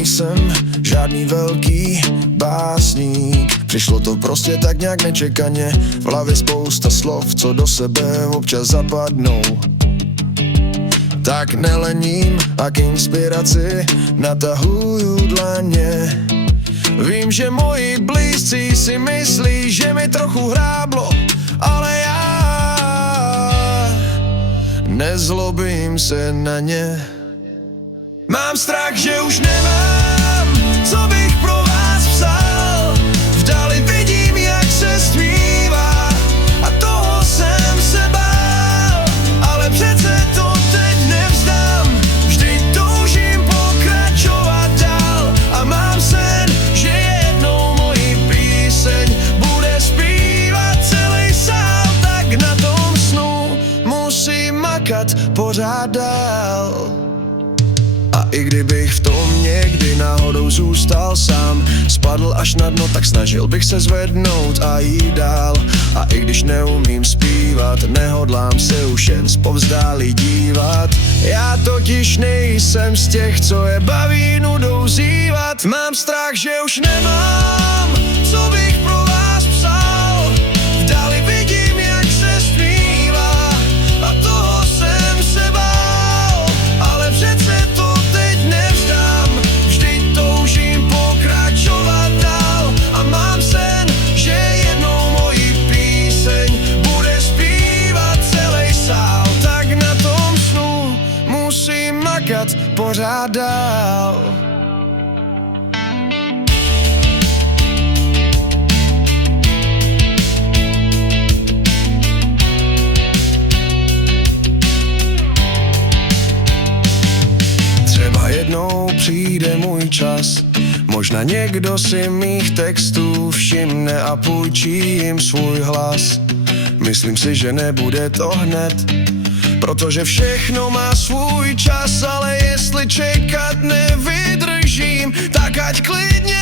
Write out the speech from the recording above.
nejsem žádný velký básník. Přišlo to prostě tak nějak nečekaně. V hlavě spousta slov, co do sebe občas zapadnou. Tak nelením a k inspiraci natahuju dlaně. Vím, že moji blízcí si myslí, že mi trochu hráblo, ale já nezlobím se na ně. Mám strach, že už nemám, co bych pro vás psal. V dali vidím, jak se zpívá a toho jsem se bál. Ale přece to teď nevzdám, vždy toužím pokračovat dál. A mám sen, že jednou moji píseň bude zpívat celý sál. Tak na tom snu musím makat pořád dál. A i kdybych v tom někdy náhodou zůstal sám, spadl až na dno, tak snažil bych se zvednout a jít dál. A i když neumím zpívat, nehodlám se už jen zpovzdálí dívat. Já totiž nejsem z těch, co je baví nudou zývat. Mám strach, že už nemám, co bych pro vás psal. V dali vidím, jak se zpívá a toho jsem se bál. Ale přece to teď nevzdám, vždy toužím pokračovat dál. A mám sen, že jednou moji píseň bude zpívat celý sál. Tak na tom snu musím makat pořád dál. Jednou přijde můj čas, možná někdo si mých textů všimne a půjčí jim svůj hlas. Myslím si, že nebude to hned, protože všechno má svůj čas. Ale jestli čekat nevydržím, tak ať klidně